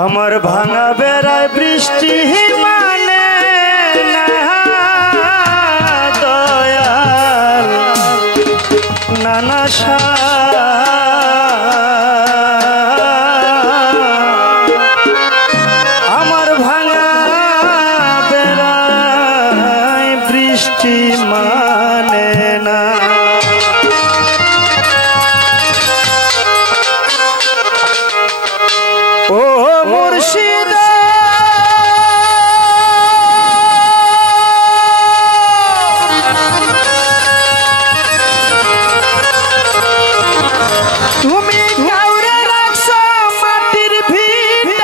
আমার ভাঙা বেড়ায় বৃষ্টি মানে না দয়াল নানা আমার ভাঙা বেড়ায় বৃষ্টি মানে না ও মুর্শিদা তুমি কাউরে রাখছো মাটির ভিটায়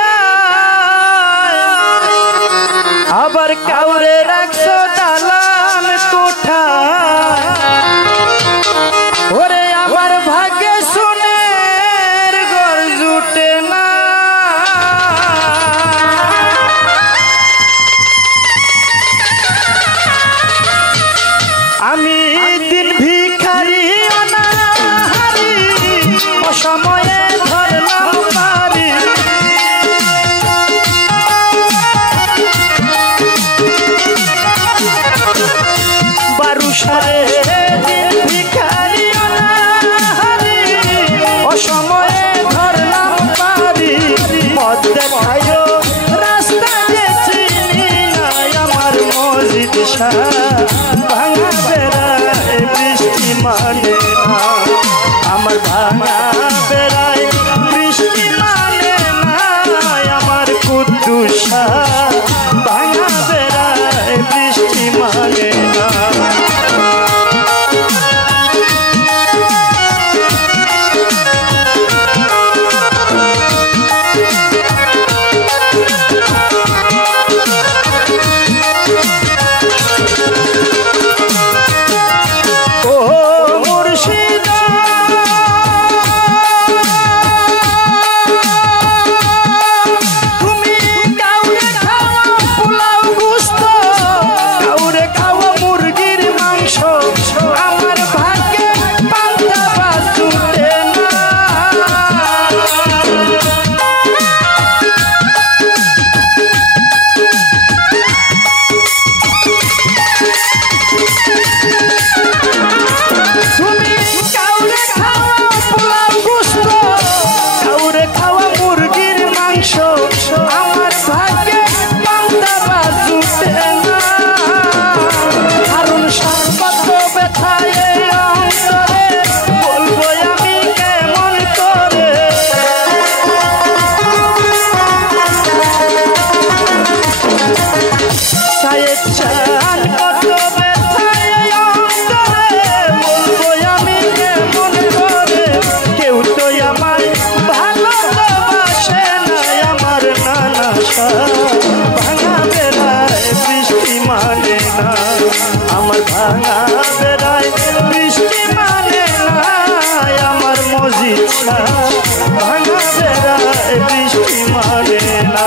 আবার কাউরে রাখছো দালান কোঠায় ওরে আমার ভাগ্যে সোনের ঘর জুটে না আমি দিন ভিখারি অনাহারি অসময়ে ধরলাম বাড়ি বারুসারে দিন ভিখারি অনাহারি অসময়ে ধরলাম বাড়ি পথ দেখায়ো রাস্তা যে চিনি নাই আমার মসজিদ ভাঙা বেড়ায় বৃষ্টি মানে না আমার ভাঙা বেড়ায় বৃষ্টি মানে না আমার কুদ্দুস ভাঙা বেড়ায় বৃষ্টি মানে না ভাঙা বেড়ায় বৃষ্টি মানে না আমার ভাঙা বেড়ায় বৃষ্টি মানে না আমার মসজিদ ভাঙা বেড়ায় বৃষ্টি মানে না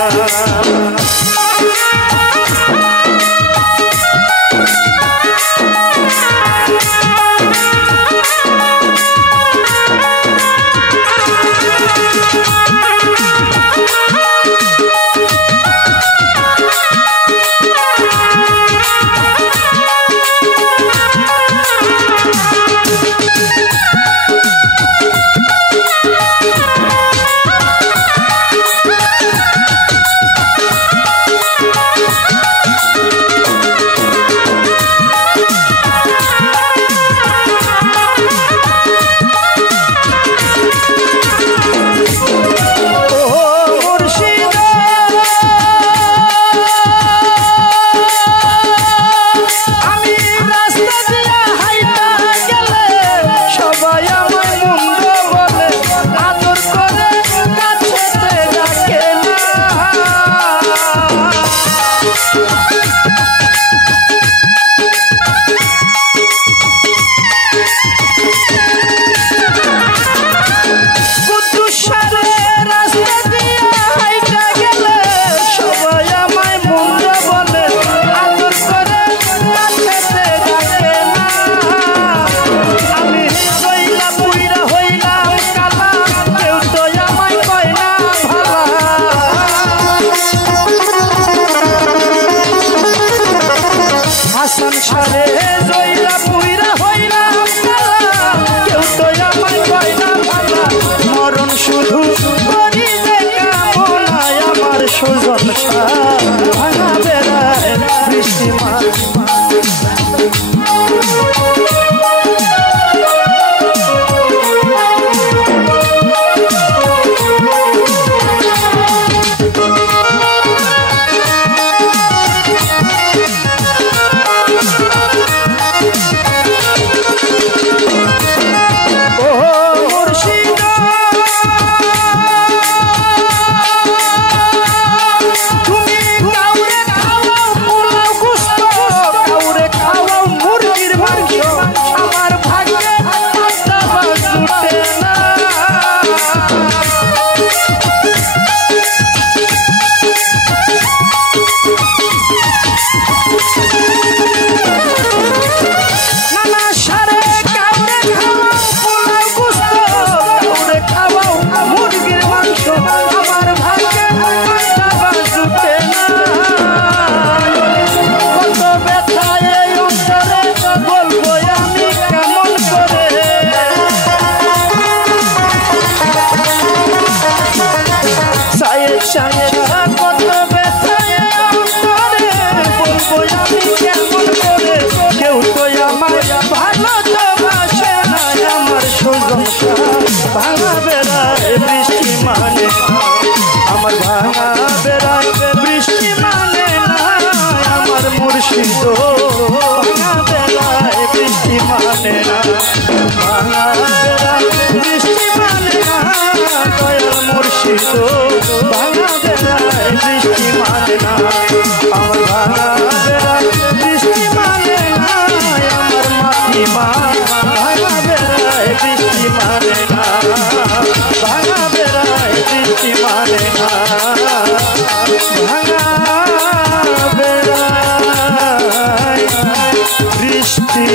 বেড়ায় বৃষ্টি মানে আমার ভাঙা বেড়ায় বৃষ্টি মানে আমার মুর্শিদ ভাঙা বেড়ায় বৃষ্টি মানে ভাঙা বেড়ায় বৃষ্টি মানে দয়াল মুর্শিদ ভাঙা বেড়ায় বৃষ্টি মানে আমার ভাঙা বেড়ায় বৃষ্টি মানে আমার মাসিমা ভাঙা বেড়ায় বৃষ্টি মানে ভাঙা বেড়ায় বৃষ্টি মানে ভাঙা বেড়ায় বৃষ্টি